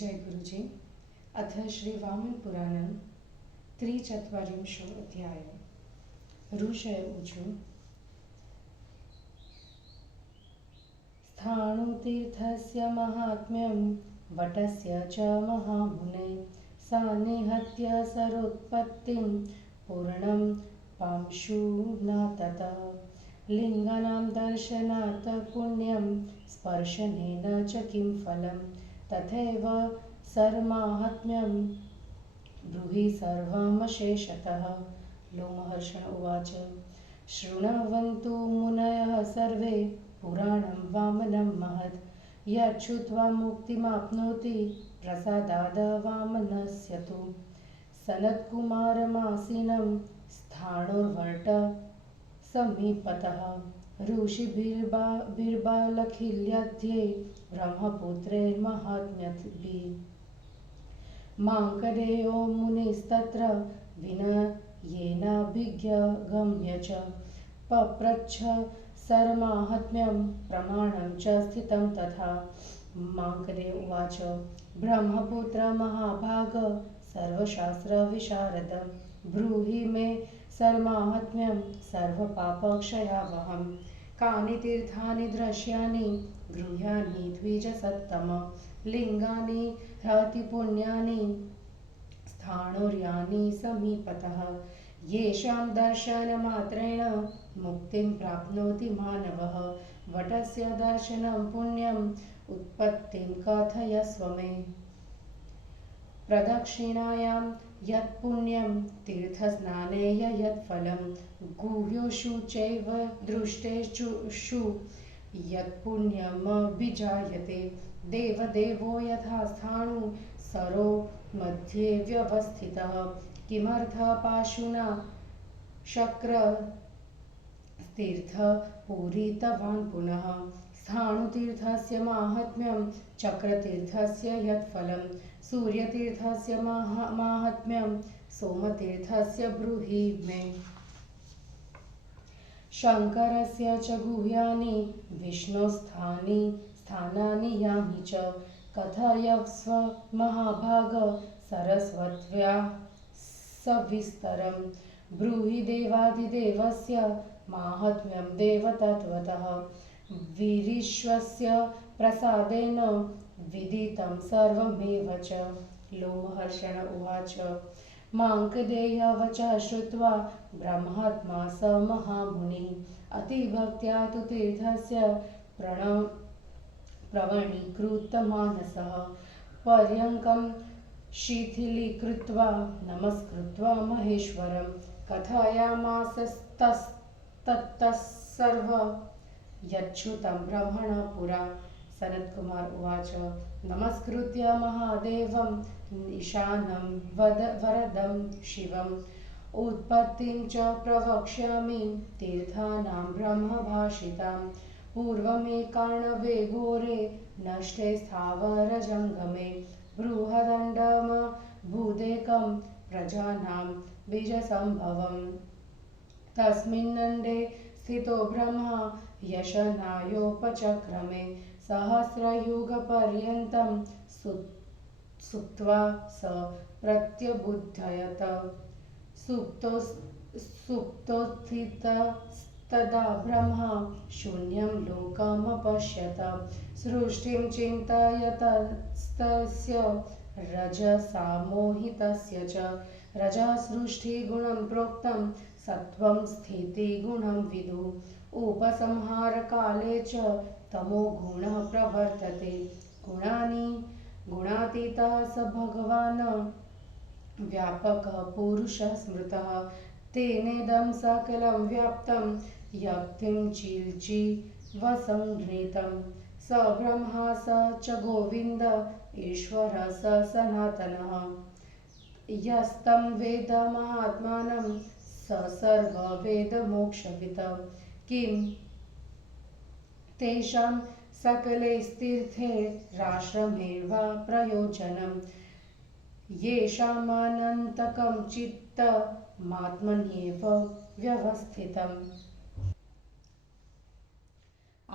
जय गुरुजी। अथ श्री वामन पुराणं 43 अध्याय। ऋषय ऊचु स्थाणुतीर्थस्य महात्म्यं वटस्य च महामुने सा निहत्य सरोत्पत्तिं पूर्णं पांशुना ततः लिङ्गानां दर्शनात् पुण्यं स्पर्शनेन च किं फलं तथैव सर्वमाहात्म्यं ब्रूहि सर्वमशेषतः। लोमहर्षण उवाच। शृण्वन्तु मुनयः सर्वे पुराणं वामनं महत् यच्छ्रुत्वा मुक्तिमाप्नोति प्रसादाद् वामनस्य तु। सनत्कुमारमासीनं स्थाणुर्वर्ट समीपतः ऋषिभिर्बालखिल्यध्ये ब्रह्मपुत्रेर्महात्म्यभिः। माङ्कडेयो मुनिस्तत्र विनयेनाभिगम्य च पप्रच्छ सर्वमाहात्म्यं प्रमाणं च स्थितं तथा। माङ्कडेय उवाच। ब्रह्मपुत्र महाभाग सर्वशास्त्रविशारद ब्रूहि मे सर्वमाहात्म्यं सर्वपापक्षयावहं कानि तीर्थानि दृश्यानि गृह्यानि द्विजसत्तम लिङ्गानि ह्यति पुण्यानि स्थाणुर्यानि समीपतः येषां दर्शनमात्रेण मुक्तिं प्राप्नोति मानवः। वटस्य दर्शनं पुण्यम् उत्पत्तिं कथयस्व मे। प्रदक्षिणायां यत् पुण्यं तीर्थस्नाने यत् फलं गुह्येषु चैव दृष्टेषु यत् पुण्यमभिजायते। देवदेवो यथा स्थाणु सरो मध्ये व्यवस्थितः किमर्थं पाशुना शक्रतीर्थ पूरितवान् पुनः। स्थाणुतीर्थस्य माहात्म्यं चक्रतीर्थस्य यत् फलं सूर्यतीर्थस्य माहात्म्यं सोमतीर्थस्य ब्रूहि मे। शङ्करस्य च गुह्यानि विष्णोस्थानानि यानि च कथयस्व महाभाग सरस्वत्या सविस्तरं। ब्रूहि देवादिदेवस्य माहात्म्यं देवतत्त्वतः वीरीश्वरस्य प्रसादेन विदितं सर्वमेव च। लोमहर्षण उवाच। माङ्कडेयः वचः श्रुत्वा ब्रह्मात्मा स महामुनिः अतिभक्त्या तु तीर्थस्य प्रवणीकृतमानसः पर्यङ्कं शिथिलीकृत्वा नमस्कृत्वा महेश्वरं कथयामास तत्तत्सर्वं यच्छ्रुतं ब्रह्मणः पुरा। सनत्कुमार उवाच। नमस्कृत्य महादेवं ईशानं वरदं शिवम् उत्पत्तिं च प्रवक्ष्यामि तीर्थानां ब्रह्मभाषितां पूर्वमेकार्णवे घोरे नष्टे स्थावरजङ्गमे बृहदण्डमभूदेकं प्रजानां बीजसम्भवम् तस्मिन्नण्डे स्थितो ब्रह्मा यशनायोपचक्रमे सहस्रयुगपर्यन्तं सुप्त्वा स प्रत्यबुध्यत सुप्तोत्थितस्तदा ब्रह्मा शून्यं लोकमपश्यत सृष्टिं चिन्तयतस्तस्य रजसा मोहितस्य च रजः सृष्टिगुणं प्रोक्तं सत्त्वं स्थितिगुणं विदुः उपसंहारकाले च तमोगुणः प्रवर्तते गुणातीतः स भगवान् व्यापकः पुरुषः स्मृतः तेनेदं सकलं व्याप्तं यक्तिं चिल्जीवसंहृतं स ब्रह्मा स च गोविन्द ईश्वरः स सनातनः यस्तं वेद महात्मानं स सर्ववेदमोक्षवित् किं तेषां सकलैस्तीर्थैराश्रमैर्वा प्रयोजनं येषामनन्तकं चित्तमात्मन्येव व्यवस्थितम्।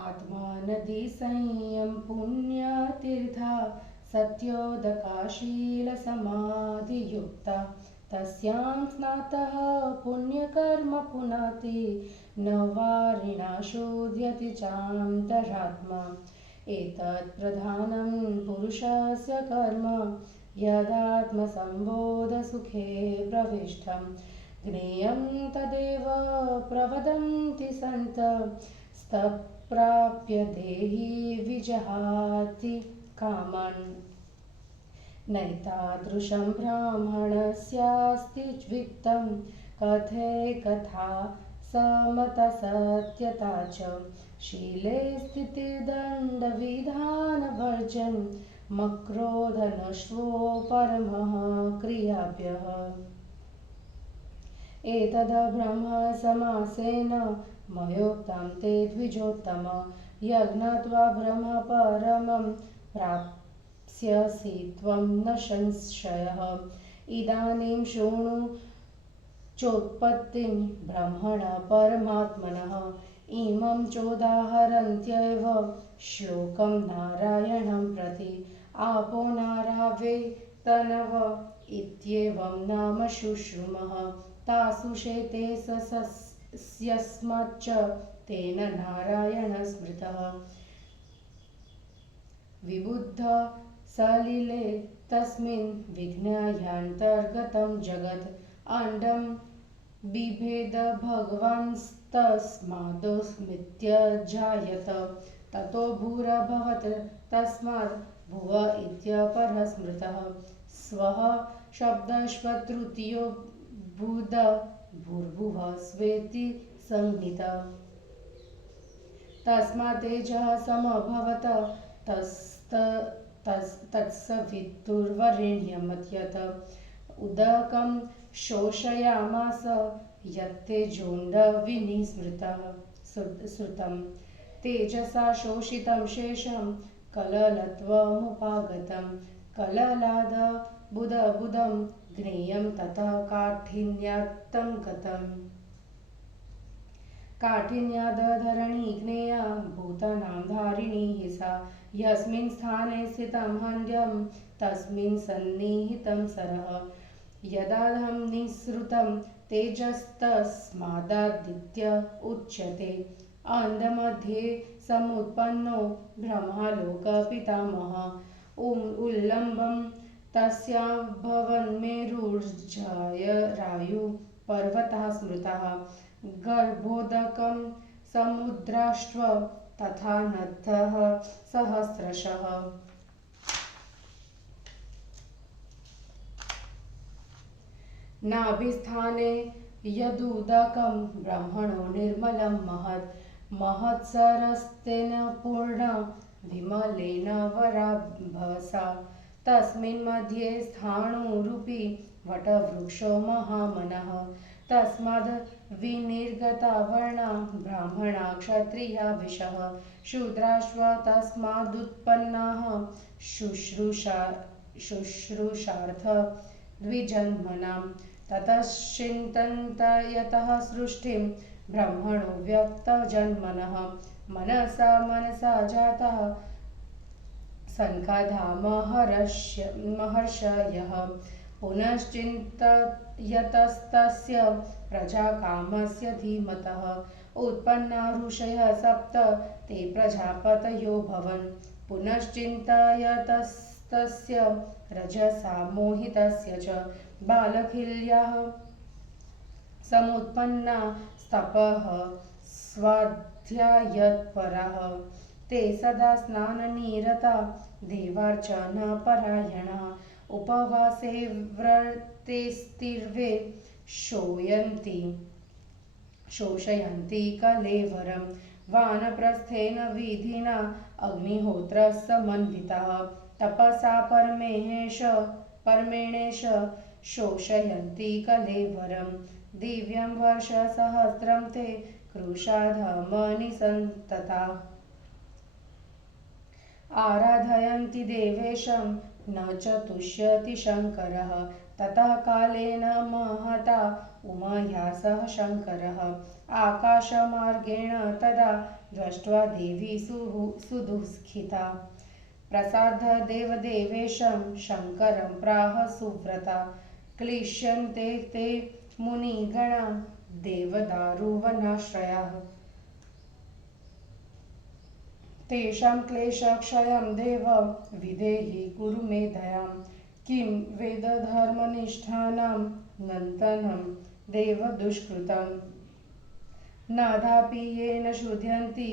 आत्मा नदी संयम पुण्यतीर्था सत्योदकाशीलसमाधियुक्ता तस्यां स्नातः पुण्यकर्म पुनाति न वारिणा शोध्यति चान्तरात्मा एतत् प्रधानं पुरुषस्य कर्म यदात्मसम्बोधसुखे प्रविष्टं ज्ञेयं तदेव प्रवदन्ति सन्तस्तप्राप्य देहि विजहाति कामन् नैतादृशं ब्राह्मणस्यास्ति विक्तं कथेकथा समतसत्यता च शीले स्थितिदण्डविधानवर्जन् मक्रोधनश्वो परमः क्रियाभ्यः एतद् ब्रह्म समासेन मयोक्तं ते द्विजोत्तम यज्ञत्वा ब्रह्म परमं प्राप्स्यसि त्वं न संशयः इदानीं शृणु चोत्पत्तिं ब्रह्मण परमात्मनः इमं चोदाहरन्त्येव श्लोकं नारायणं प्रति आपो नारावे तनव इत्येवं नाम शुश्रुमः तासु शेते यस्माच्च तेन नारायणः स्मृतः विबुद्ध सलिले तस्मिन् विज्ञायान्तर्गतं जगत् अण्डं बिभेद भगवान्स्तस्मादोऽस्मित्यजायत ततो भूरभवत् तस्माद् भुव इत्यपरः स्मृतः स्वः शब्दश्वतृतीयो बुध भूर्भुवः स्वेति संहिता तस्मात् तेजः समभवत् तत्सवितुर्वरेण्यमत्यत उदकं शोषयामास यत्तेजोण्डविनिस्मृतः श्रुतं तेजसा शोषितं शेषं कललत्वमुपागतं कललाद बुधबुधं ज्ञेयं ततः काठिन्यात्तं गतम् काठिन्यादधरणी ज्ञेया भूतानां धारिणी हि सा यस्मिन् स्थाने स्थितं हन्यं तस्मिन् सन्निहितं सरः यदाहं निःसृतं तेजस्तस्मादादित्य उच्यते अन्धमध्ये समुत्पन्नो ब्रह्मलोकपितामहः उल्लम्बं तस्याभवन्मेरुर्जाय रायुः पर्वतः स्मृतः गर्भोदकं समुद्राष्ट्व तथा नद्यः सहस्रशः नाभिस्थाने यदुदकं ब्रह्मणो निर्मलं महत्सरस्तेन पूर्ण विमलेन वराभसा तस्मिन् मध्ये स्थाणुरूपी वटवृक्षो महामनः तस्माद् विनिर्गता वर्णा ब्राह्मणा क्षत्रिया विशः शूद्राश्व तस्मादुत्पन्नाः शुश्रूषार्थ द्विजन्मनां ततश्चिन्तन्त यतः सृष्टिं ब्रह्मणो व्यक्तजन्मनः मनसा जातः सनकादा महर्षयः पुनश्चिन्तयतस्तस्य प्रजाकामस्य धीमतः उत्पन्ना ऋषयः सप्त ते प्रजापतयो भवन् पुनश्चिन्तयतस्तस्य रजसा मोहितस्य च बालखिल्याः समुत्पन्ना स्तपः स्वाध्यायत्पराः ते सदा स्नाननिरता देवार्चनपरायणाः उपवासे व्रते स्थिर्वे शोषयन्ति कलेवरं वानप्रस्थेन विधिना अग्निहोत्रसमन्विताः तपसा परमेणेश शोषयन्ति कलेवरं दिव्यं वर्षसहस्रं ते कृशाधमनिसन्तता आराधयन्ति देवेशं न च तुष्यति शङ्करः ततः कालेन महता उमया सह शङ्करः आकाशमार्गेण तदा दृष्ट्वा देवी सुदुःखिता प्रसाद्य देवदेवेशं शङ्करं प्राह सुव्रता क्लिश्यन्ते ते मुनिगणा देवदारुवनाश्रयाः तेषां क्लेशक्षयं देव विधेहि कुरु मे दयां किं वेदधर्मनिष्ठानां नन्तनं देवदुष्कृतं नादापि येन शुध्यन्ति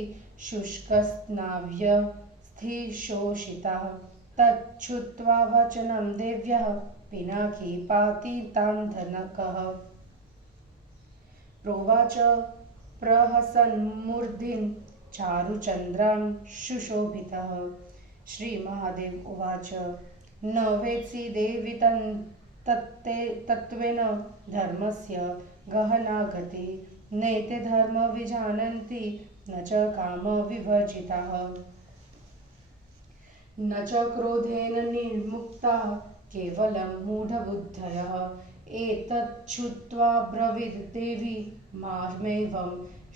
शुष्कस्नाव्यस्थिशोषिताः तच्छ्रुत्वा वचनं देव्यः पिनाकी पाति तान् धनकः प्रोवाच प्रहसन्मूर्ध्नि चारुचन्द्रां सुशोभितः श्रीमहादेव उवाच न वेत्सि देवि तत्त्वेन धर्मस्य गहना गति नैते धर्म विजानन्ति न च काम विवर्जिताः न च क्रोधेन निर्मुक्ताः केवलं मूढबुद्धयः एतत् श्रुत्वा ब्रवीद् देवी मामेवं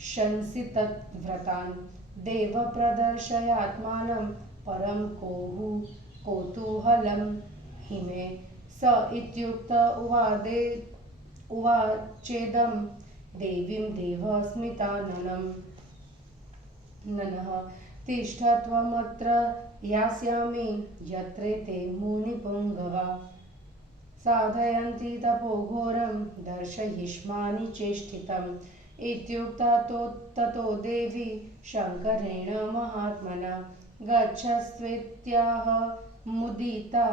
शंसितव्रतान् देव प्रदर्शयात्मानं परं कौतूहलं हि मे स इत्युक्त उवाचेदं देवीं देवस्मिताननः तिष्ठ त्वमत्र यास्यामि यत्रेते मुनिपुङ्गवा साधयन्ति तपोघोरं दर्शयिष्यामि चेष्टितम् इत्युक्ता ततो देवी शङ्करेण महात्मना गच्छस्त्वेत्याह मुदिता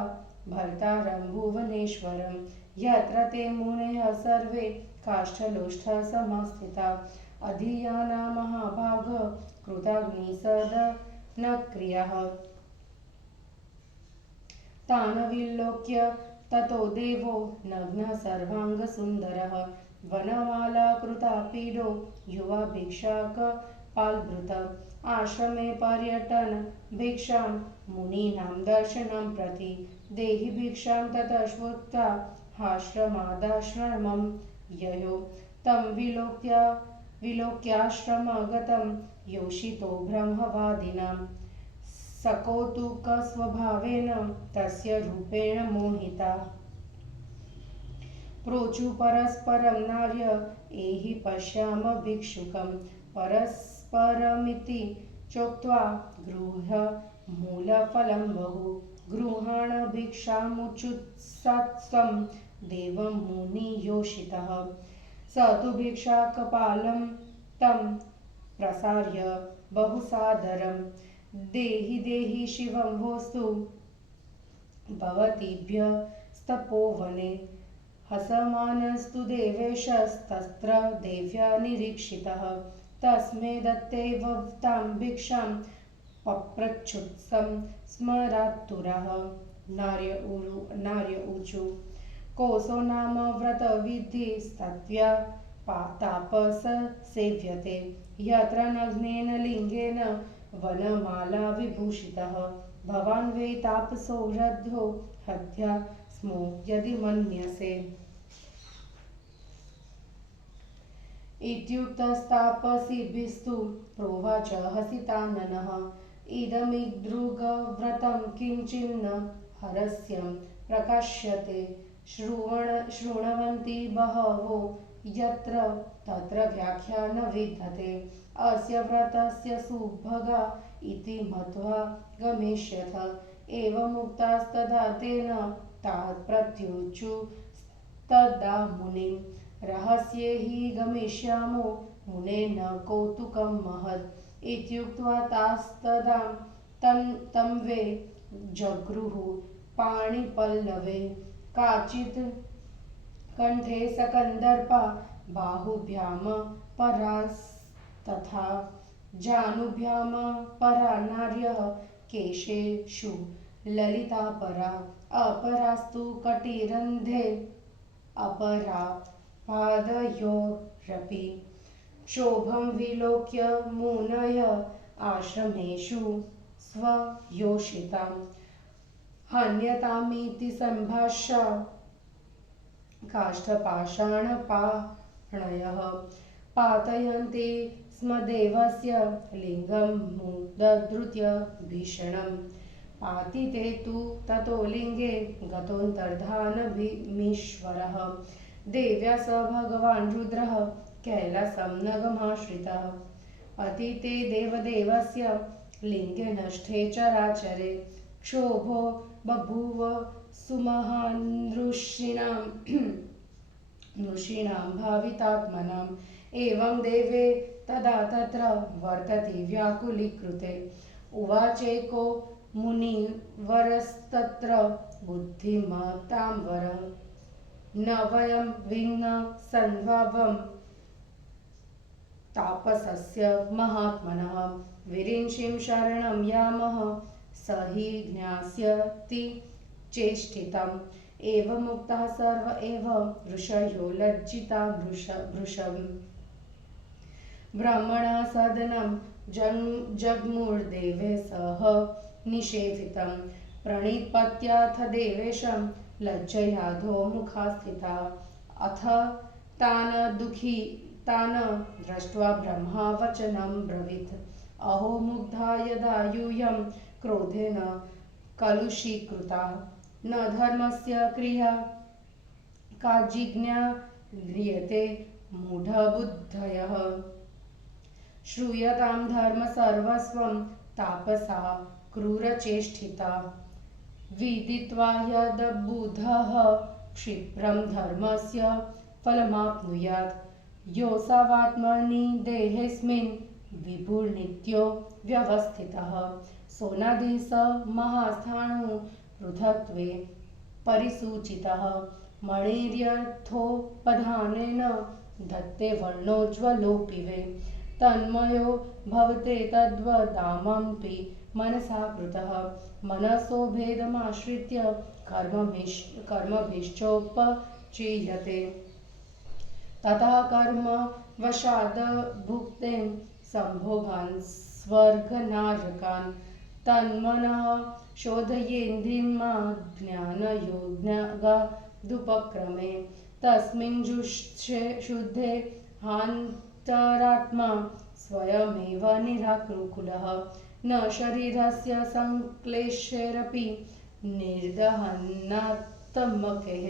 भर्तारं भुवनेश्वरं यत्र ते मुनयः सर्वे काष्ठलोष्ठसमास्थिता अधियाना महाभाग कृताग्निसदनक्रियः तान् विलोक्य ततो देवो नग्नः सर्वाङ्गसुन्दरः वनमालाकृतापीडो युवा भिक्षाकपालभृत आश्रमे पर्यटन भिक्षां मुनीनां दर्शनं प्रति देहि भिक्षां ततः श्रुत्वा आश्रमादाश्रमं ययो तं विलोक्याश्रमगतं योषितो ब्रह्मवादिनां सकौतुकस्वभावेन तस्य रूपेण मोहिता प्रोचु परस्परं नार्य एहि पश्याम भिक्षुकं परस्परमिति चोक्त्वा गृहमूलफलं बहु गृहाण भिक्षामुच्चुत्सत्स्वं देवं मुनियोषितः स तु भिक्षाकपालं तं प्रसार्य बहुसादरं देहि देहि शिवं वोस्तु भवतीभ्यस्तपोवने हसमानस्तु देवेशस्तत्र देव्या निरीक्षितः तस्मै दत्तेव तां भिक्षां पप्रच्छुत्सं स्मरातुरः नार्य ऊचु कोसो नाम व्रतविधिस्तत्व्या तापस सेव्यते यत्र नग्नेन लिङ्गेन वनमाला विभूषितः भवान् वै तापसो रद्धो हत्या स्मो यदि मन्यसे इत्युक्तस्तापसीभिस्तु प्रोवाच हसिताननः इदमिदृगव्रतं किञ्चिन्न हरस्यं प्रकाश्यते शृण्वन्ति बहवो यत्र तत्र व्याख्या न विद्यते अस्य व्रतस्य सुभगा इति मत्वा गमिष्यथ एवमुक्तास्तदा तेन तात् प्रत्युचुस्तदा मुनिं रहस्ये हि गमिष्यामो मुने न कौतुकं महत् इत्युक्त्वा तास्तदा तं वे जगृह पाणिपल्लवे काचित् कण्ठे सकन्दर्पा बाहुभ्यां परास्तथा जानुभ्यां परा नार्यः केशेषु ललिता परा अपरास्तु कटिरन्ध्रे अपरा पादयोरपि क्षोभं विलोक्य मुनयः आश्रमेषु स्वयोषितां हन्यतामिति सम्भाष्य काष्ठपाषाणपाणयः पातयन्ति स्म देवस्य लिङ्गं मुदधृत्य भीषणं आतिते तु ततो लिंगे गतोऽन्तर्धानमीश्वरः देव्या स भगवान् रुद्रः कैलासं नगमाश्रितः अतीते देवदेवस्य लिंगे नष्टे चराचरे क्षोभो बभूव सुमहान् ऋषीणां भावितात्मनाम् एवं देवे तदा तत्र वर्तते व्याकुलीकृते उवाचेको मुनिवरस्तत्र बुद्धिमतां वरः न वयं विघ्न संभावं तापसस्य महात्मनः विरिञ्चिं शरणं यामः स हि ज्ञास्यति चेष्टितम् एवमुक्तः सर्व एव ऋषयो लज्जिता भृशम् ब्रह्मणः सदनं जग्मुर्देवे सह निषेवितं प्रणिपत्याथ देवेशं लज्जयाधो मुखास्थिता अथ तान् दृष्ट्वा ब्रह्मा वचनं ब्रवीत् अहो मुग्धा यदा यूयं क्रोधेन कलुषीकृता न धर्मस्य क्रिया काचिज्ञा गृह्यते मूढबुद्धयः श्रूयतां धर्म सर्वस्वं तापसा क्रूरचेष्टिता विदित्वा यद्बुधः क्षिप्रं धर्मस्य फलमाप्नुयात् योऽसावात्मनि देहेऽस्मिन् विभुर्नित्यो व्यवस्थितः सोनादि स महास्थाणु पृथक्त्वे परिसूचितः मणिर्यथोपधानेन धत्ते वर्णोज्ज्वलोऽपि तन्मयो भवते तद्वदामपि मनसा कृतः मनसो भेदमाश्रित्य कर्मभिश्चोपचीयते ततः कर्म वशाद् भुक्ते संभोगान् स्वर्गनारकान् तन्मनः शोधयेन्द्रियमा ज्ञानयोगादुपक्रमे तस्मिन् शुद्धे हान्तरात्मा स्वयमेव निराकुलः न शरीरस्य संक्लेशैरपि निर्दहनात्मकैः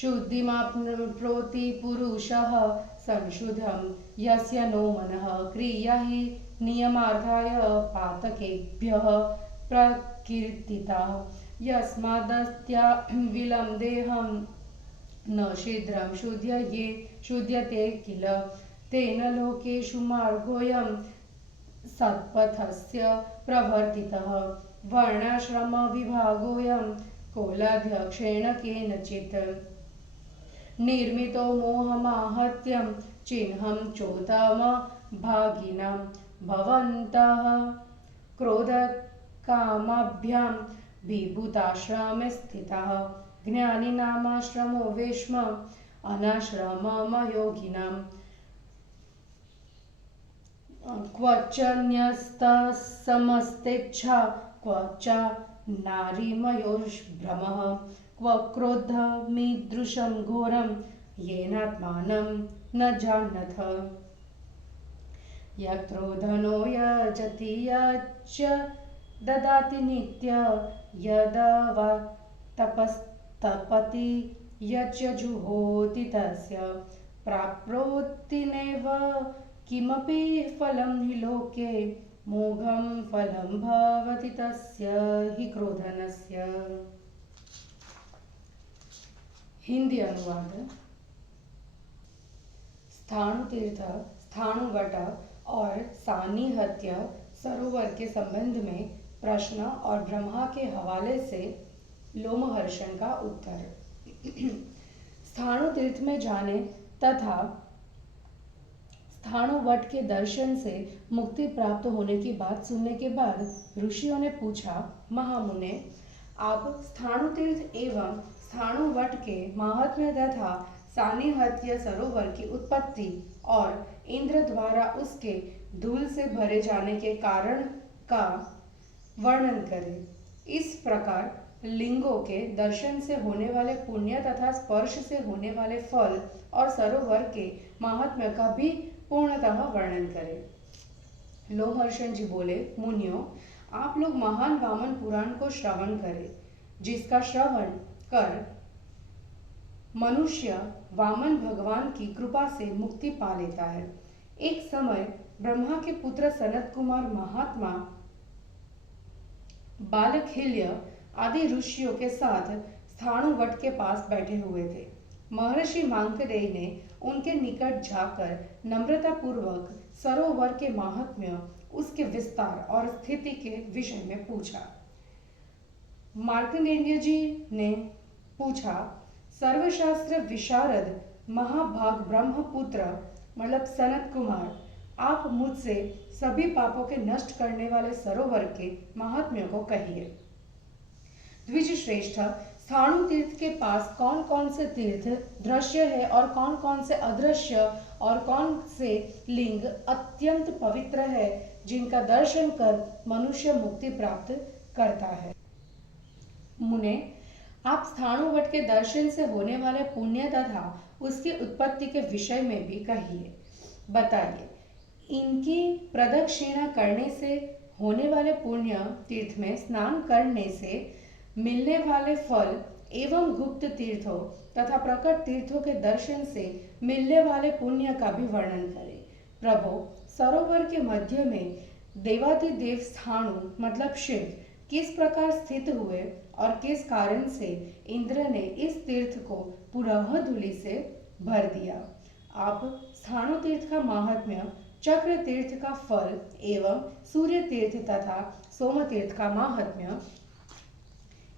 शुद्धिमाप्नोति पुरुषः संशुद्धं यस्य नो मनः क्रिया हि नियमार्थाय पातकेभ्यः प्रकीर्तिता यस्मादस्त्या विलम्बेहं न शीघ्रं शुध्यते किल तेन लोकेषु मार्गोऽयं सत्पथस्य प्रवर्तितः वर्णाश्रमविभागोऽयं कोलाध्यक्षेण केनचित् निर्मितो मोहमाहत्यं चिह्नं चोत्तमभागिनां भवन्तः क्रोधकामाभ्यां विभूताश्रमे स्थिताः ज्ञानिनामाश्रमो वेश्म अनाश्रममयोगिनां क्वच न्यस्तसमस्तेच्छा क्वच नारीमयोर्भ्रमः क्व क्रोधमीदृशं घोरं येनात्मानं न जानथ यत्रोधनो यजति यच्च ददाति नित्य यदवा तपस्तपति यच्च जुहोति तस्य प्राप्नोति नैव किमपि फलं हि लोके मोघं फलं भवति तस्य हि क्रोधनस्य। हिंदी अनुवाद। स्थाणुतीर्थ, स्थाणुवट और सानिहत्य सरोवर के संबंध में प्रश्न और ब्रह्मा के हवाले से लोमहर्षण का उत्तर। स्थाणुतीर्थ में जाने तथा स्थाणुवट के दर्शन से मुक्ति प्राप्त होने की बात सुनने के बाद ऋषियों ने पूछा, महामुने, आप स्थाणुतीर्थ एवं स्थाणुवट के महात्म्य तथा सानिहत्य सरोवर की उत्पत्ति और इंद्र द्वारा उसके धूल से भरे जाने के कारण का वर्णन करें। इस प्रकार लिंगों के दर्शन से होने वाले पुण्य तथा स्पर्श से होने वाले फल और सरोवर के महात्म्य का भी पूर्णतः वर्णन करें। लोमहर्षण जी बोले, मुनियों, आप लोग महान वामन पुराण को श्रवण करें, जिसका श्रवण कर मनुष्य वामन भगवान की कृपा से मुक्ति पा लेता है। एक समय ब्रह्मा के पुत्र सनत कुमार महात्मा बालखिल्य आदि ऋषियों के साथ स्थाणु वट के पास बैठे हुए थे। महर्षि मार्कंडेय ने उनके निकट जाकर नम्रता पूर्वक सरोवर के महात्म्य, उसके विस्तार और स्थिति के विषय में पूछा। मार्कंडेय जी ने पूछा, सर्वशास्त्र विशारद महाभाग ब्रह्मपुत्र मतलब सनत कुमार, आप मुझसे सभी पापों के नष्ट करने वाले सरोवर के महात्म्य को कहिए। द्विज श्रेष्ठ, स्थाणु तीर्थ के पास कौन कौन से तीर्थ दृश्य है और कौन कौन से अदृश्य और कौन से लिंग अत्यंत पवित्र है, जिनका दर्शन कर मनुष्य मुक्ति प्राप्त करता है। मुने, आप स्थाणु वट के दर्शन से होने वाले पुण्य तथा उसकी उत्पत्ति के विषय में भी कहिए। बताइए, इनकी प्रदक्षिणा करने से होने वाले पुण्य, तीर्थ में स्नान करने से मिलने वाले फल एवं गुप्त तीर्थों तथा प्रकट तीर्थों के दर्शन से मिलने वाले पुण्य का भी वर्णन करें। प्रभु, सरोवर के मध्य में देवाधिदेव स्थाणु मतलब शिव किस प्रकार स्थित हुए और किस कारण से इंद्र ने इस तीर्थ को पुनः धूलि से भर दिया। आप स्थाणु तीर्थ का महात्म्य, चक्र तीर्थ का फल एवं सूर्य तीर्थ तथा सोम तीर्थ का महात्म्य,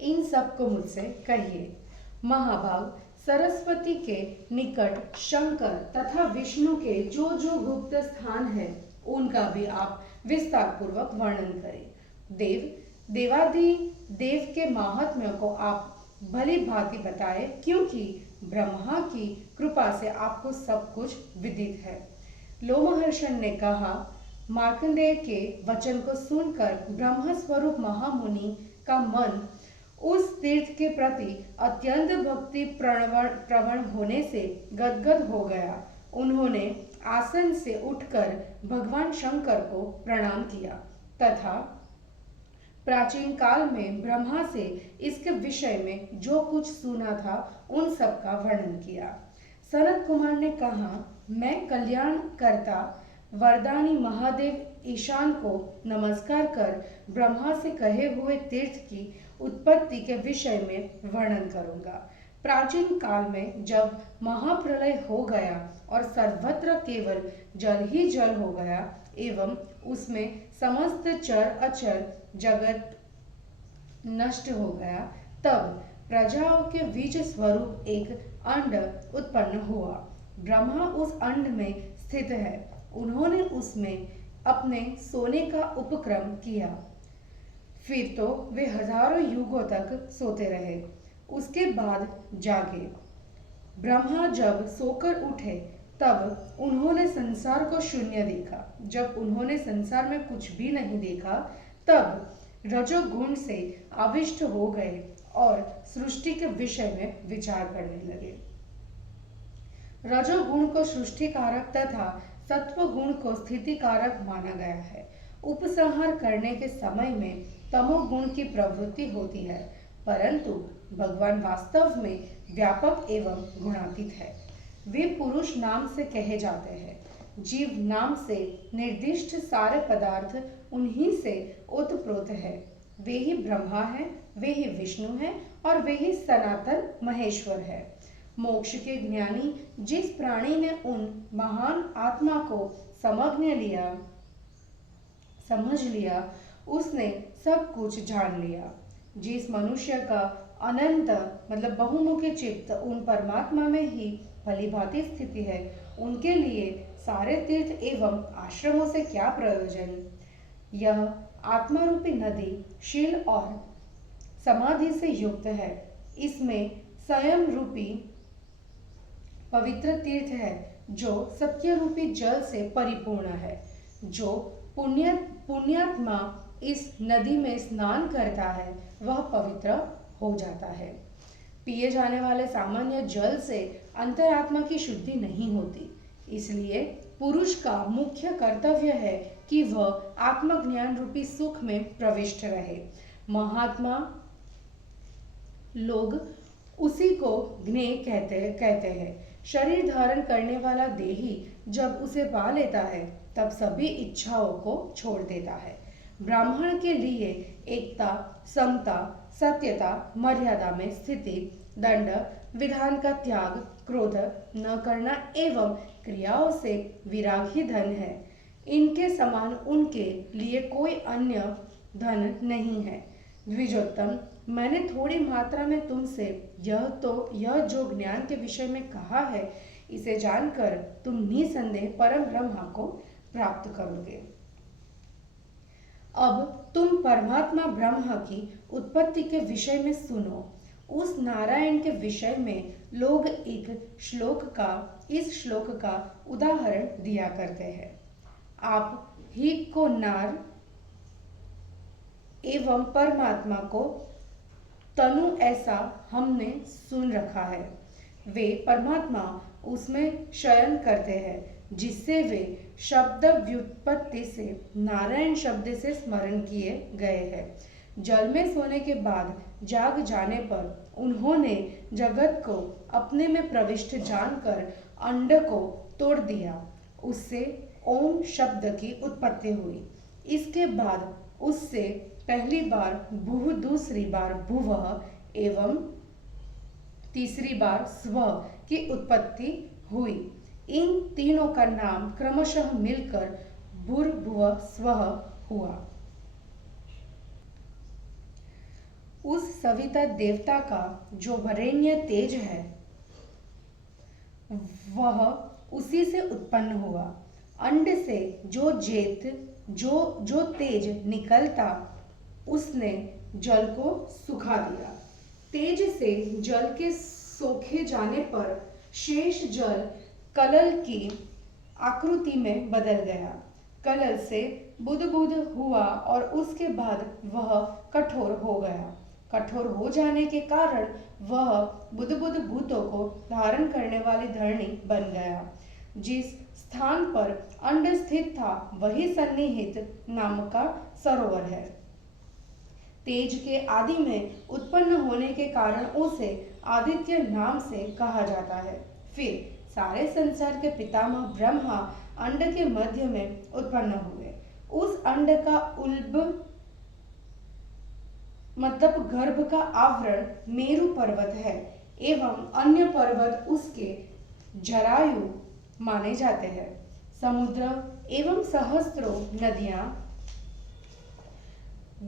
इन सब को मुझसे कहिए। महाभाग, सरस्वती के निकट शंकर तथा विष्णु के जो जो गुप्त स्थान है, उनका भी आप विस्तार पूर्वक वर्णन करें। देवाधिदेव के महात्म्य को आप भली भांति बताएं, क्योंकि ब्रह्मा की कृपा से आपको सब कुछ विदित है। लोमहर्षण ने कहा, मार्कंडेय के वचन को सुनकर ब्रह्म स्वरूप महामुनि का मन उस तीर्थ के प्रति अत्यंत भक्ति प्रवण होने से गदगद हो गया। उन्होंने आसन से उठकर भगवान शंकर को प्रणाम किया तथा प्राचीन काल में ब्रह्मा से इसके विषय में जो कुछ सुना था उन सब का वर्णन किया। सनत कुमार ने कहा, मैं कल्याणकर्ता वरदानी महादेव ईशान को नमस्कार कर ब्रह्मा से कहे हुए तीर्थ की उत्पत्ति के विषय में वर्णन करूंगा। प्राचीन काल में जब महाप्रलय हो गया और सर्वत्र केवल जल ही जल हो गया एवं उसमें समस्त चर अचर जगत नष्ट हो गया, तब प्रजाओं के बीज स्वरूप एक अंड उत्पन्न हुआ। ब्रह्मा उस अंड में स्थित है। उन्होंने उसमें अपने सोने का उपक्रम किया। फिर तो वे हजारों युगों तक सोते रहे। उसके बाद जागे। ब्रह्मा जब सोकर उठे तब उन्होंने संसार को शून्य देखा। जब उन्होंने संसार में कुछ भी नहीं देखा, तब रजोगुण से आविष्ट हो गए और सृष्टि के विषय में विचार करने लगे। रजोगुण को सृष्टि कारक तथा सत्व गुण को स्थिति कारक माना गया है। उपसंहार करने के समय में तमोगुण की प्रवृत्ति होती है, परंतु भगवान वास्तव में व्यापक एवं गुणातीत है। वे पुरुष नाम से कहे जाते हैं। जीव नाम से निर्दिष्ट सारे पदार्थ उन्हीं से ओतप्रोत है। वे ही ब्रह्मा है, वे ही विष्णु है और वे ही सनातन महेश्वर है। मोक्ष के ज्ञानी जिस प्राणी ने उन महान आत्मा को समझ लिया, उसने सब कुछ जान लिया। जिस मनुष्य का अनंत मतलब बहुमुखी चित्त उन परमात्मा में ही भलीभांति स्थिति है, उनके लिए सारे तीर्थ एवं आश्रमों से क्या प्रयोजन। यह आत्मा रूपी नदी शील और समाधि से युक्त है। इसमें संयम रूपी पवित्र तीर्थ है जो सत्य रूपी जल से परिपूर्ण है। जो पुण्यात्मा इस नदी में स्नान करता है वह पवित्र हो जाता है। पिए जाने वाले सामान्य जल से अंतरात्मा की शुद्धि नहीं होती। इसलिए पुरुष का मुख्य कर्तव्य है कि वह आत्मज्ञान रूपी सुख में प्रविष्ट रहे। महात्मा लोग उसी को ज्ञेय कहते हैं। शरीर धारण करने वाला देही जब उसे पा लेता है तब सभी इच्छाओं को छोड़ देता है। ब्राह्मण के लिए एकता, समता, सत्यता, मर्यादा में स्थिति, दंड विधान का त्याग, क्रोध न करना एवं क्रियाओं से विराग ही धन है। इनके समान उनके लिए कोई अन्य धन नहीं है। द्विजोत्तम, मैंने थोड़ी मात्रा में तुमसे यह जो ज्ञान के विषय में कहा है, इसे जानकर तुम निसंदेह परम ब्रह्म को प्राप्त करोगे। अब तुम परमात्मा ब्रह्म की उत्पत्ति के विषय में सुनो। उस नारायण के विषय में लोग इस श्लोक का उदाहरण दिया करते हैं। आप ही को नार एवं परमात्मा को तनु, ऐसा हमने सुन रखा है। वे परमात्मा उसमें शयन करते हैं, जिससे वे शब्द व्युत्पत्ति से नारायण शब्द से स्मरण किए गए हैं। जल में सोने के बाद जाग जाने पर उन्होंने जगत को अपने में प्रविष्ट जानकर अंड को तोड़ दिया। उससे ओम शब्द की उत्पत्ति हुई। इसके बाद उससे पहली बार भूः, दूसरी बार भुवः एवं तीसरी बार स्वः की उत्पत्ति हुई। इन तीनों का नाम क्रमशः मिलकर भूर्भुवः स्वः हुआ। उस सविता देवता का जो वरेण्य तेज है, वह उसी से उत्पन्न हुआ। अंड से जो तेज निकलता, उसने जल को सुखा दिया। तेज से जल के सोखे जाने पर शेष जल कलल की आकृति में बदल गया। कलल से बुदबुद हुआ और उसके बाद वह कठोर हो गया। कठोर हो जाने के कारण वह बुदबुद भूतों को धारण करने वाली धरणी बन गया। जिस स्थान पर अंड स्थित था वही सन्निहित नाम का सरोवर है। तेज के आदि में उत्पन्न होने के कारण उसे आदित्य नाम से कहा जाता है। फिर सारे संसार के पितामह ब्रह्मा अंड के मध्य में उत्पन्न हुए। उस अंड का उल्ब मतलब गर्भ का आवरण मेरु पर्वत है एवं अन्य पर्वत उसके जरायु माने जाते हैं। समुद्र एवं सहस्त्रों नदियां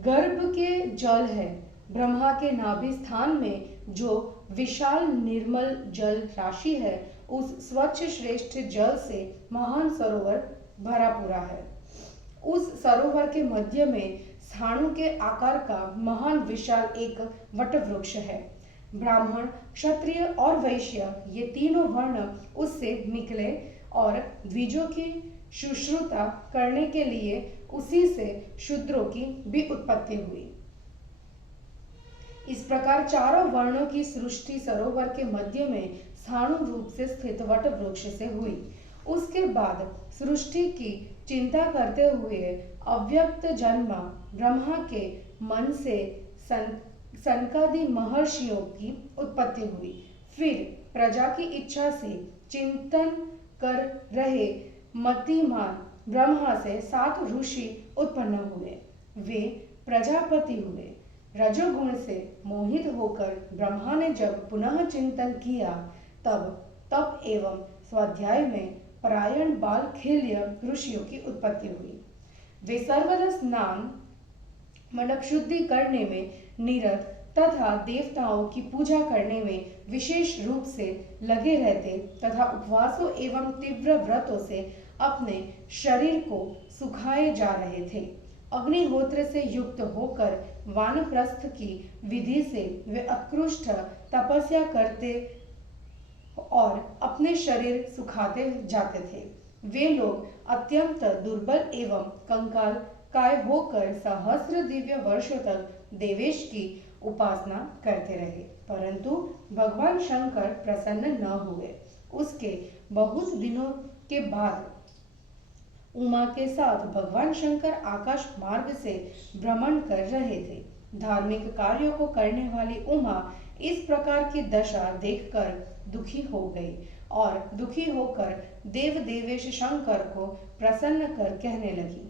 गर्भ के जल है। ब्रह्मा के नाभि स्थान में जो विशाल निर्मल जल राशि है, उस स्वच्छ श्रेष्ठ जल से महान सरोवर भरा पूरा है। उस सरोवर के मध्य में स्थाणु के आकार का महान विशाल एक वटवृक्ष है। ब्राह्मण, क्षत्रिय और वैश्य ये तीनों वर्ण उससे निकले और द्विजों की शुश्रूषा करने के लिए उसी से शूद्रों की भी उत्पत्ति हुई। इस प्रकार चारों वर्णों की सृष्टि सरोवर के मध्य में स्थाणु रूप से स्थित वट वृक्ष से हुई। उसके बाद सृष्टि की चिंता करते हुए अव्यक्त जन्मा ब्रह्मा के मन से सनकादि महर्षियों की उत्पत्ति हुई। फिर प्रजा की इच्छा से चिंतन कर रहे मतिमान ब्रह्मा से 7 ऋषि उत्पन्न हुए। वे प्रजापति हुए। रजोगुण से मोहित होकर ब्रह्मा ने जब पुनः चिंतन किया, तब तप एवं स्वाध्याय में परायण बाल खेल्य ऋषियों की उत्पत्ति हुई। वे सर्वदा स्नान मतलब शुद्धि करने में निरत तथा देवताओं की पूजा करने में विशेष रूप से लगे रहते तथा उपवासों एवं तीव्र व्रतों से अपने शरीर को सुखाए जा रहे थे। अग्निहोत्र से युक्त होकर वानप्रस्थ की विधि से वे उत्कृष्ट तपस्या करते और अपने शरीर सुखाते जाते थे। वे लोग अत्यंत दुर्बल एवं कंकाल काय होकर सहस्र दिव्य वर्षों तक देवेश की उपासना करते रहे, परंतु भगवान शंकर प्रसन्न न हुए। उसके बहुत दिनों के बाद उमा के साथ भगवान शंकर आकाश मार्ग से भ्रमण कर रहे थे। धार्मिक कार्यों को करने वाली उमा इस प्रकार की दशा देखकर दुखी हो गई और दुखी होकर देव देवेश शंकर को प्रसन्न कर कहने लगी,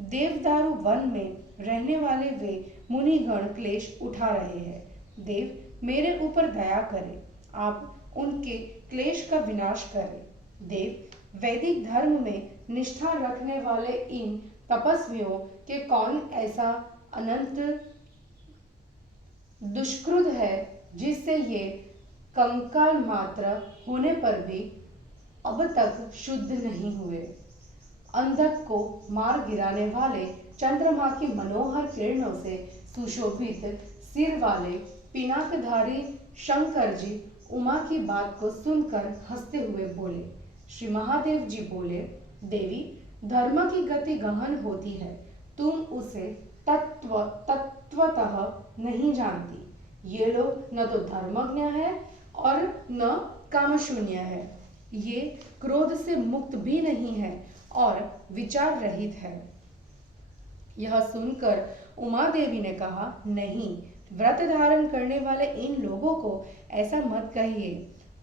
देवदारू वन में रहने वाले वे मुनिगण क्लेश उठा रहे हैं। देव मेरे ऊपर दया करें, आप उनके क्लेश का विनाश करें। देव वैदिक धर्म में निष्ठा रखने वाले इन तपस्वियों के कौन ऐसा अनंत दुष्कृत है जिससे ये कंकाल मात्र होने पर भी अब तक शुद्ध नहीं हुए। अंधक को मार गिराने वाले चंद्रमा की मनोहर किरणों से सुशोभित सिर वाले पिनाकधारी शंकर जी उमा की बात को सुनकर हंसते हुए बोले। श्री महादेव जी बोले, देवी धर्म की गति गहन होती है, तुम उसे तत्वतः नहीं जानती। ये लोग न तो धर्मज्ञ है और न कामशून्य है, ये क्रोध से मुक्त भी नहीं है और विचार रहित है। यह सुनकर उमा देवी ने कहा, नहीं, व्रत धारण करने वाले इन लोगों को ऐसा मत कहिए।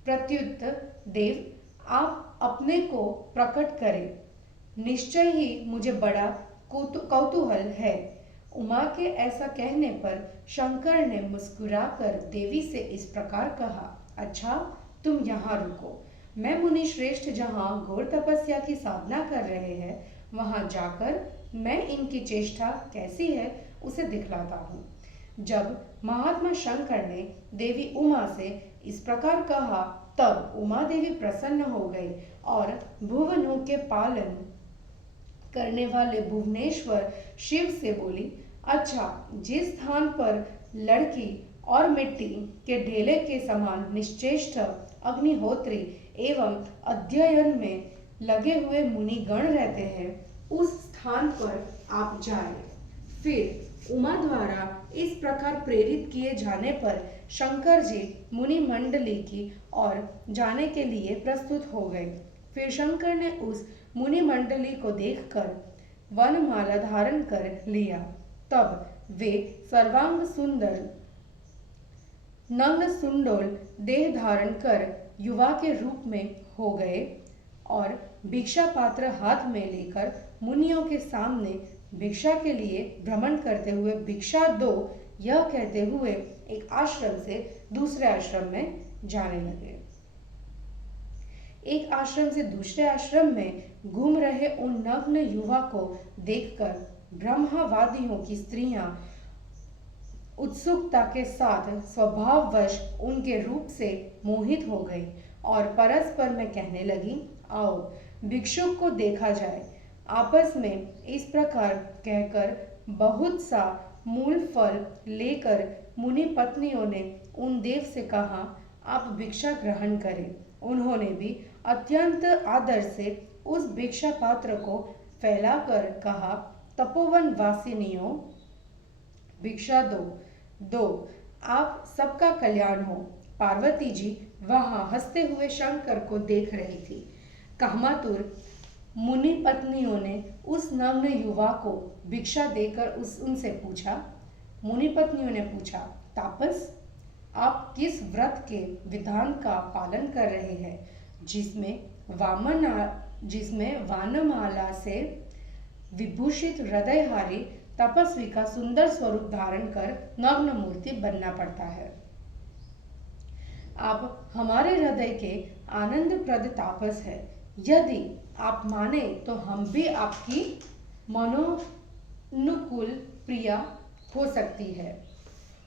प्रत्युत देव आप अपने को प्रकट करें, निश्चय ही मुझे बड़ा कौतूहल है। उमा के ऐसा कहने पर शंकर ने मुस्कुराकर देवी से इस प्रकार कहा, अच्छा तुम यहाँ रुको, मैं मुनि श्रेष्ठ जहाँ घोर तपस्या की साधना कर रहे हैं वहाँ जाकर मैं इनकी चेष्टा कैसी है उसे दिखलाता हूँ। जब महात्मा शंकर ने देवी उमा से इस प्रकार कहा तब उमा देवी प्रसन्न हो गई और भुवनों के पालन करने वाले भुवनेश्वर शिव से बोली, अच्छा जिस स्थान पर लड़की और मिट्टी के ढेले के समान निश्चेष्ट अग्निहोत्री एवं अध्ययन में लगे हुए मुनिगण रहते हैं उस स्थान पर आप जाएं। फिर उमा द्वारा इस प्रकार प्रेरित किए जाने पर शंकर जी मुनि मंडली की ओर जाने के लिए प्रस्तुत हो गए। फिर शंकर ने उस मुनि मंडली को देखकर वनमाला धारण कर लिया। तब वे सर्वांग सुंदर नग्न सुंडोल देह धारण कर युवा के रूप में हो गए और भिक्षा पात्र हाथ में लेकर मुनियों के सामने भिक्षा के लिए भ्रमण करते हुए भिक्षा दो यह कहते हुए एक आश्रम से दूसरे आश्रम में जाने लगे। एक आश्रम से दूसरे आश्रम में घूम रहे उन नग्न युवा को देखकर ब्रह्मवादियों की स्त्रियां उत्सुकता के साथ स्वभाववश उनके रूप से मोहित हो गई और परस्पर में कहने लगी, आओ भिक्षुक को देखा जाए। आपस में इस प्रकार कहकर बहुत सा मूल फल लेकर मुनि पत्नियों ने उन देव से कहा, आप भिक्षा ग्रहण करें। उन्होंने भी अत्यंत आदर से उस भिक्षा पात्र को फैलाकर कहा, तपोवन वासिनियों भिक्षा दो, आप सबका कल्याण हो। पार्वती जी वहां हंसते हुए शंकर को देख रही थी। कामातुर मुनि पत्नियों ने उस नग्न युवा को भिक्षा देकर उनसे पूछा। मुनि पत्नियों ने पूछा, तापस आप किस व्रत के विधान का पालन कर रहे हैं जिसमें वानमाला से विभूषित हृदयहारी तपस्वी का सुंदर स्वरूप धारण कर नग्न मूर्ति बनना पड़ता है। आप हमारे हृदय के आनंदप्रद तापस है। यदि आप माने तो हम भी आपकी मनोनुकूल प्रिया हो सकती है।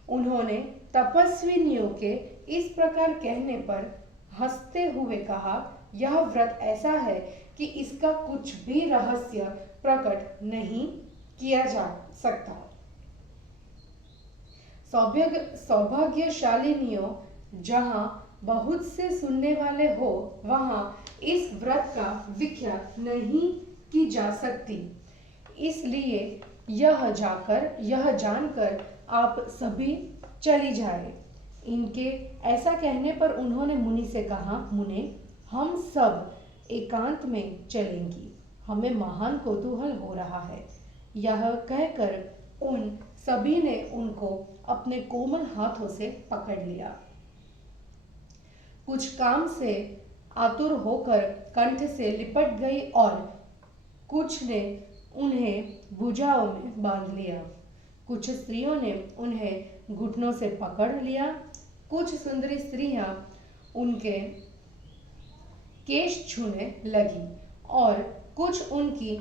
उन्होंने तपस्विनियों के इस प्रकार कहने पर हंसते हुए कहा, यह व्रत ऐसा है कि इसका कुछ भी रहस्य प्रकट नहीं किया जा सकता। सौभाग्यशालिनियों जहां बहुत से सुनने वाले हो वहां इस व्रत का व्याख्या नहीं की जा सकती। इसलिए यह जानकर आप सभी चली जाए। इनके ऐसा कहने पर उन्होंने मुनि से कहा, मुने हम सब एकांत में चलेंगी। हमें महान कौतूहल हो रहा है। यह कहकर उन सभी ने उनको अपने कोमल हाथों से पकड़ लिया। कुछ काम से आतुर होकर कंठ से लिपट गई और कुछ ने उन्हें भुजाओं में बांध लिया। कुछ स्त्रियों ने उन्हें घुटनों से पकड़ लिया। कुछ सुंदरी स्त्रियां उनके केश छूने लगी और कुछ उनकी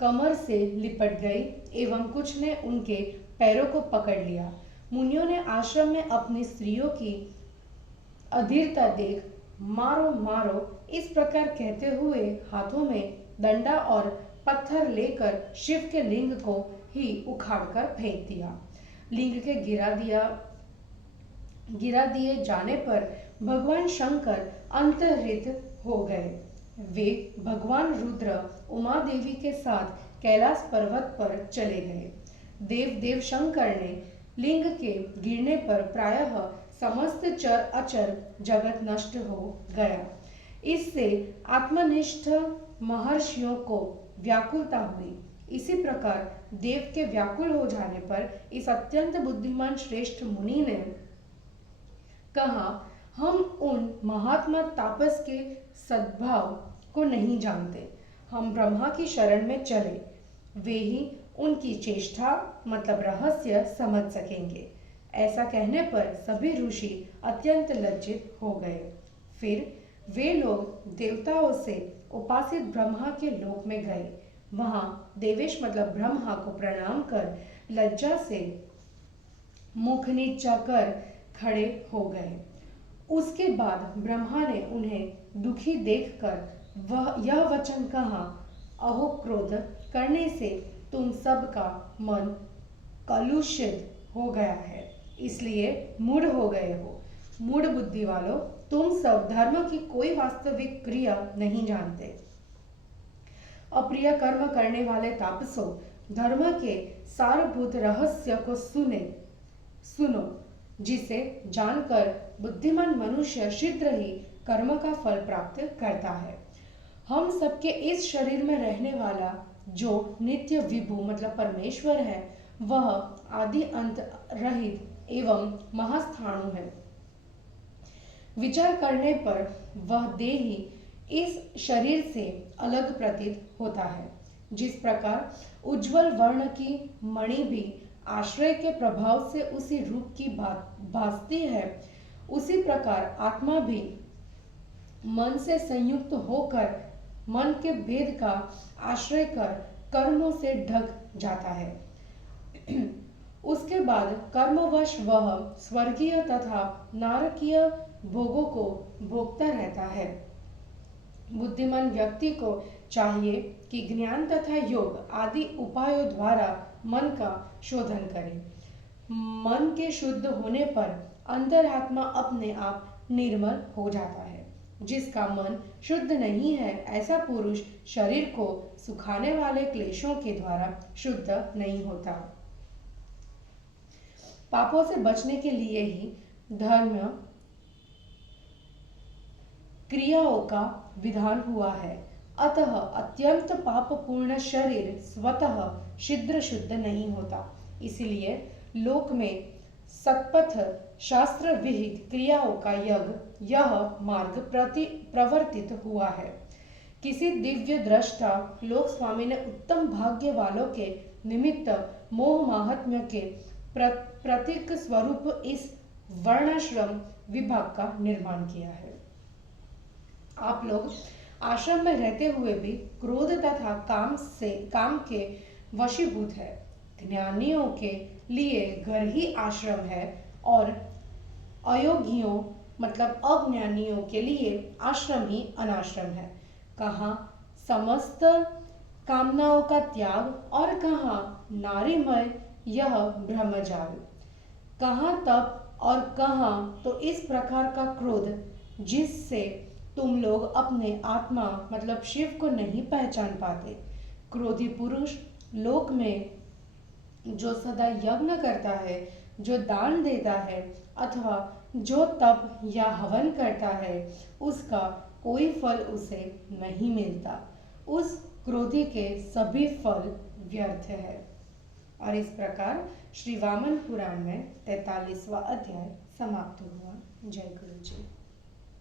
कमर से लिपट गई एवं कुछ ने उनके पैरों को पकड़ लिया। मुनियों ने आश्रम में अपनी स्त्रियों की अधीरता देख मारो मारो इस प्रकार कहते हुए हाथों में डंडा और पत्थर लेकर शिव के लिंग को ही उखाड़कर फेंक दिया। लिंग के गिरा दिए जाने पर भगवान शंकर अंतर्हित हो गए। वे भगवान रुद्र उमा देवी के साथ कैलाश पर्वत पर चले गए। देव शंकर ने लिंग के गिरने पर प्रायः समस्त चर अचर जगत नष्ट हो गया। इससे आत्मनिष्ठ महर्षियों को व्याकुलता हुई। इसी प्रकार देव के व्याकुल हो जाने पर इस अत्यंत बुद्धिमान श्रेष्ठ मुनि ने कहा, हम उन महात्मा तापस के सद्भाव को नहीं जानते। हम ब्रह्मा की शरण में चले, वे ही उनकी चेष्टा मतलब रहस्य समझ सकेंगे। ऐसा कहने पर सभी ऋषि अत्यंत लज्जित हो गए। फिर वे लोग देवताओं से उपासित ब्रह्मा के लोक में गए। वहां देवेश मतलब ब्रह्मा को प्रणाम कर लज्जा से मुख नीचा कर खड़े हो गए। उसके बाद ब्रह्मा ने उन्हें दुखी देखकर यह वचन कहा, अहो क्रोध करने से तुम सबका मन कलुषित हो गया है, इसलिए मूढ़ हो गए हो। मूढ़ बुद्धि वालों, तुम सब धर्म की कोई वास्तविक क्रिया नहीं जानते। अप्रिय कर्म करने वाले तापसों, धर्म के सारभूत रहस्य को सुनो, जिसे जानकर बुद्धिमान मनुष्य शीघ्र ही कर्म का फल प्राप्त करता है। हम सबके इस शरीर में रहने वाला जो नित्य विभु मतलब परमेश्वर है, वह आदि अंत रहित एवं महास्थाणु है। विचार करने पर वह देही इस शरीर से अलग प्रतीत होता है। जिस प्रकार उज्जवल वर्ण की मणि भी आश्रय के प्रभाव से उसी रूप की भासती है, उसी प्रकार आत्मा भी मन से संयुक्त होकर मन के भेद का आश्रय कर कर्मों से ढक जाता है। उसके बाद कर्मवश वह स्वर्गीय तथा नारकीय भोगों को भोगता रहता है। बुद्धिमान व्यक्ति को चाहिए कि ज्ञान तथा योग आदि उपायों द्वारा मन का शोधन करे। मन के शुद्ध होने पर अंतरात्मा अपने आप निर्मल हो जाता है। जिसका मन शुद्ध नहीं है, ऐसा पुरुष शरीर को सुखाने वाले क्लेशों के द्वारा शुद्ध नहीं होता। पापों से बचने के लिए ही धर्म क्रियाओं का विधान हुआ है। अतः अत्यंत पापपूर्ण शरीर स्वतः शीघ्र शुद्ध नहीं होता। इसलिए लोक में सतपथ शास्त्र विहित क्रियाओं का यह मार्ग प्रवर्तित हुआ है। किसी दिव्य दृष्टा लोक स्वामी ने उत्तम भाग्य वालों के निमित्त मोह महात्म्य के प्रतीक स्वरूप इस वर्णाश्रम विभाग का निर्माण किया है। आप लोग आश्रम में रहते हुए भी क्रोध तथा काम के वशीभूत है। ज्ञानियों के लिए घर ही आश्रम है और अयोग्यों मतलब अज्ञानियों के लिए आश्रम ही अनाश्रम है। कहाँ समस्त कामनाओं का त्याग और कहाँ नारीमय यह ब्रह्मजाल, कहाँ तप और कहाँ तो इस प्रकार का क्रोध जिससे तुम लोग अपने आत्मा मतलब शिव को नहीं पहचान पाते। क्रोधी पुरुष लोक में जो सदा यज्ञ करता है, जो दान देता है अथवा जो तप या हवन करता है, उसका कोई फल उसे नहीं मिलता। उस क्रोधी के सभी फल व्यर्थ है। और इस प्रकार श्री वामन पुराण में 43वां अध्याय समाप्त हुआ। जय गुरु जी।